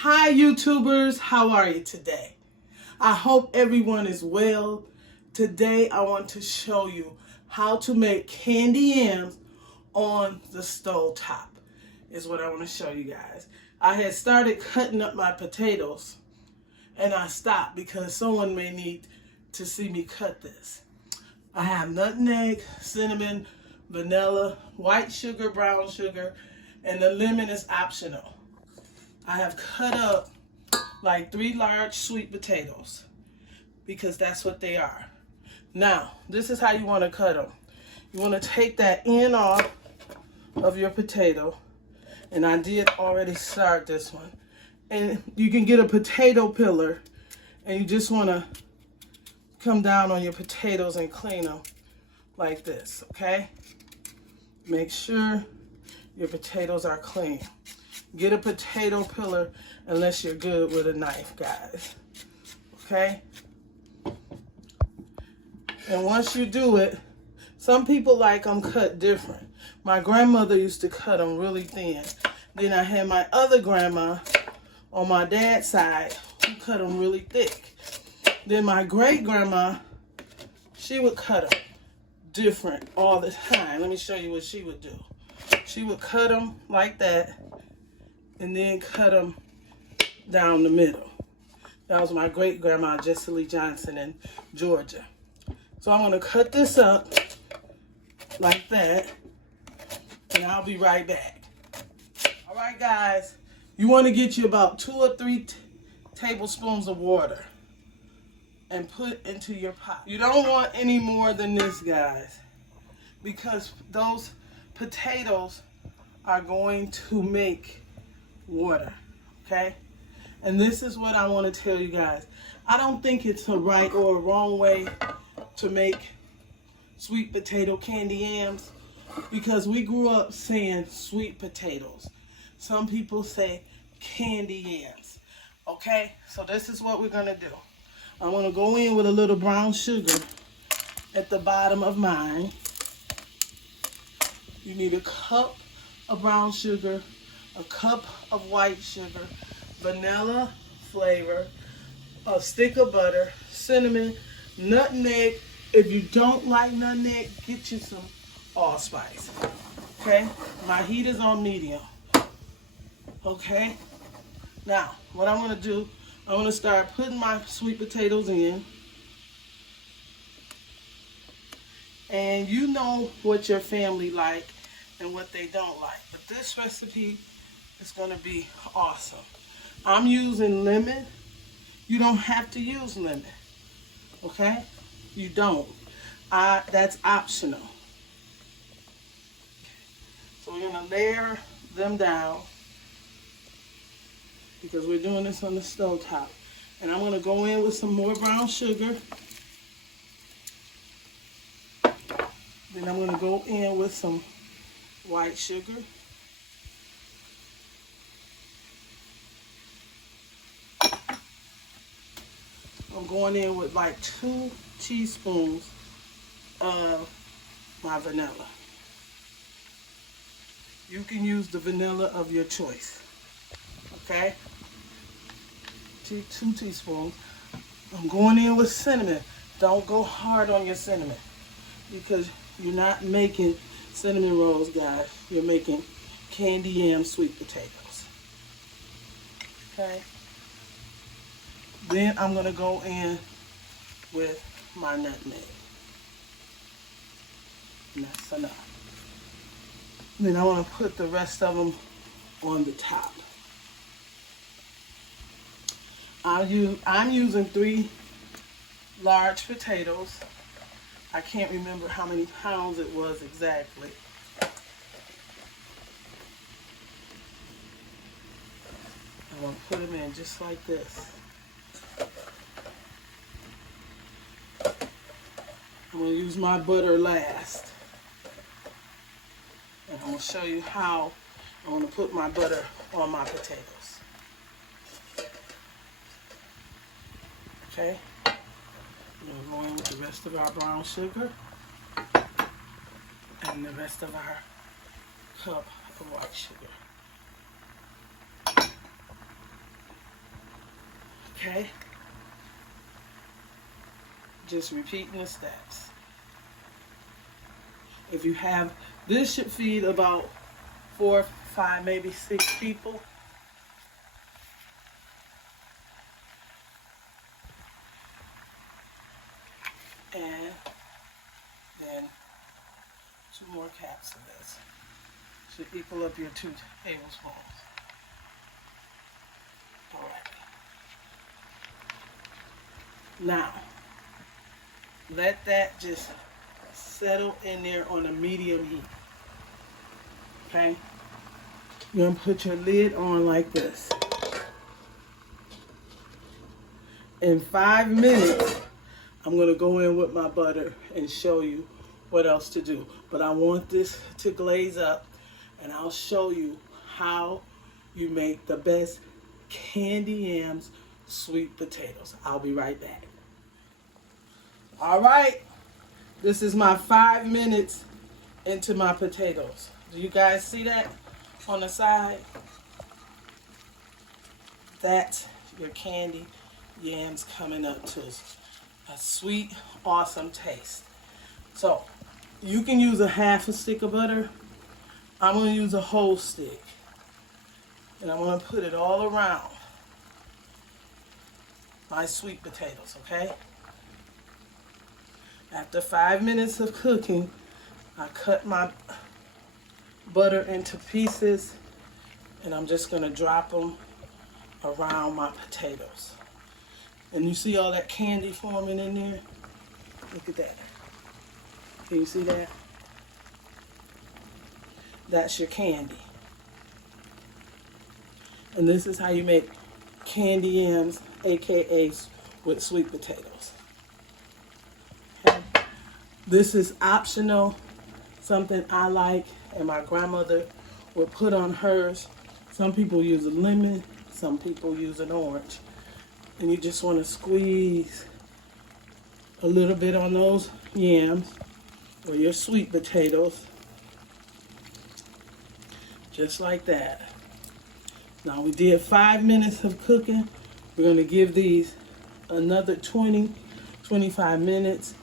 Hi YouTubers, how are you today? I hope everyone is well. Today I want to show you how to make candy yams on the stove top is what I want to show you guys. I had started cutting up my potatoes and I stopped because someone may need to see me cut this. I have nutmeg, cinnamon, vanilla, white sugar, brown sugar, and the lemon is optional. I have cut up like 3 large sweet potatoes because that's what they are. Now, this is how you want to cut them. You want to take that end off of your potato, and I did already start this one. And you can get a potato peeler, and you just want to come down on your potatoes and clean them like this, okay? Make sure your potatoes are clean. Get a potato peeler unless you're good with a knife, guys. Okay? And once you do it, some people like them cut different. My grandmother used to cut them really thin. Then I had my other grandma on my dad's side who cut them really thick. Then my great grandma, she would cut them different all the time. Let me show you what she would do. She would cut them like that, and then cut them down the middle. That was my great grandma, Jessie Lee Johnson in Georgia. So I'm gonna cut this up like that, and I'll be right back. All right, guys, you wanna get you about 2 or 3 tablespoons of water and put into your pot. You don't want any more than this, guys, because those potatoes are going to make water, okay? And this is what I want to tell you guys. I don't think it's a right or a wrong way to make sweet potato candy yams, because we grew up saying sweet potatoes. Some people say candy yams, okay? So this is what we're gonna do. I'm gonna go in with a little brown sugar at the bottom of mine. You need a cup of brown sugar, a cup of white sugar, vanilla flavor, a stick of butter, cinnamon, nutmeg. If you don't like nutmeg, get you some allspice. Okay? My heat is on medium. Okay? Now, what I'm going to do, I'm going to start putting my sweet potatoes in. And you know what your family like and what they don't like. But this recipe is going to be awesome. I'm using lemon. You don't have to use lemon. Okay? You don't. That's optional. So we're going to layer them down because we're doing this on the stove top. And I'm going to go in with some more brown sugar. Then I'm going to go in with some white sugar. I'm going in with like 2 teaspoons of my vanilla. You can use the vanilla of your choice. Okay? 2 teaspoons. I'm going in with cinnamon. Don't go hard on your cinnamon because you're not making cinnamon rolls, guys. You're making candy yam sweet potatoes. Okay? Then I'm going to go in with my nutmeg. And that's enough. Then I want to put the rest of them on the top. I'm using 3 large potatoes. I can't remember how many pounds it was exactly. I want to put them in just like this. I'm going to use my butter last. And I'm going to show you how I'm going to put my butter on my potatoes. Okay? We're going to go in with the rest of our brown sugar and the rest of our cup of white sugar. Okay? Just repeating the steps. If you have, this should feed about 4, 5, maybe 6 people. And then 2 more caps of this. Should equal up your 2 tablespoons. All right. Now, let that just settle in there on a medium heat. Okay? You're going to put your lid on like this. In 5 minutes, I'm going to go in with my butter and show you what else to do. But I want this to glaze up, and I'll show you how you make the best Candied Yams sweet potatoes. I'll be right back. All right, this is my 5 minutes into my potatoes. Do you guys see that on the side? That's your Candied Yams coming up to a sweet, awesome taste. So you can use a half a stick of butter. I'm going to use a whole stick. And I'm going to put it all around my sweet potatoes, okay? After 5 minutes of cooking, I cut my butter into pieces, and I'm just going to drop them around my potatoes. And you see all that candy forming in there? Look at that. Can you see that? That's your candy. And this is how you make Candied Yams, aka with sweet potatoes. Okay. This is optional, something I like and my grandmother would put on hers. Some people use a lemon, some people use an orange. And you just want to squeeze a little bit on those yams or your sweet potatoes. Just like that. Now we did 5 minutes of cooking. We're going to give these another 20, 25 minutes,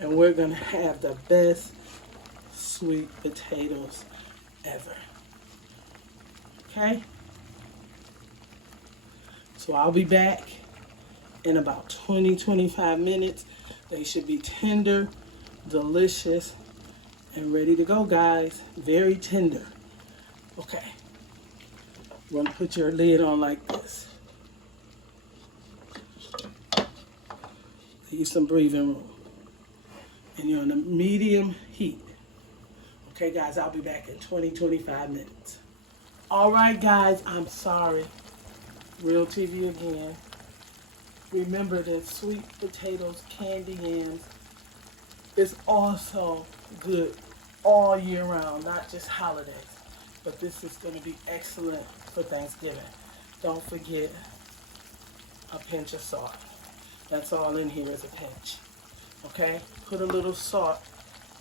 and we're going to have the best sweet potatoes ever. Okay? So I'll be back in about 20, 25 minutes. They should be tender, delicious, and ready to go, guys. Very tender. Okay. You're going to put your lid on like this. Leave some breathing room. And you're on a medium heat. Okay, guys, I'll be back in 20, 25 minutes. All right, guys, I'm sorry. Real TV again. Remember that sweet potatoes, Candied Yams is also good all year round, not just holidays. But this is going to be excellent for Thanksgiving. Don't forget a pinch of salt. That's all in here is a pinch. Okay? Put a little salt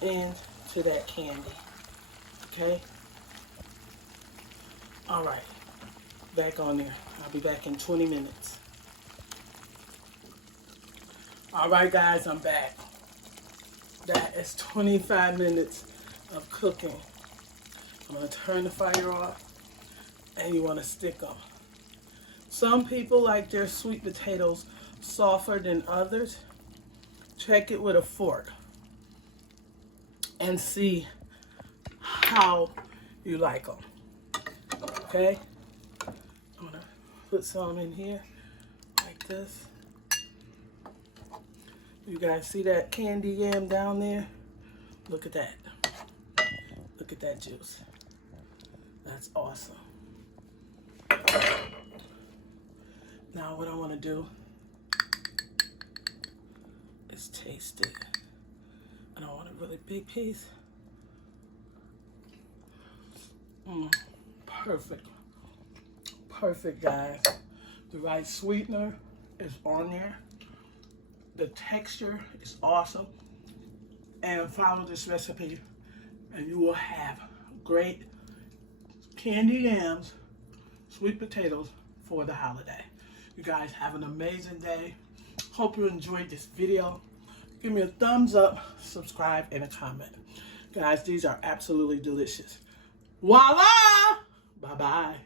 into that candy. Okay? All right. Back on there. I'll be back in 20 minutes. All right, guys, I'm back. That is 25 minutes of cooking. I'm going to turn the fire off, and you want to stick them. Some people like their sweet potatoes softer than others. Check it with a fork and see how you like them. Okay? I'm going to put some in here like this. You guys see that Candied Yam down there? Look at that. Look at that juice. That's awesome. Now what I want to do is taste it. And I want a really big piece. Perfect. Perfect, guys. The right sweetener is on there. The texture is awesome. And follow this recipe and you will have great Candied Yams, sweet potatoes for the holiday. You guys have an amazing day. Hope you enjoyed this video. Give me a thumbs up, subscribe, and a comment. Guys, these are absolutely delicious. Voila! Bye-bye.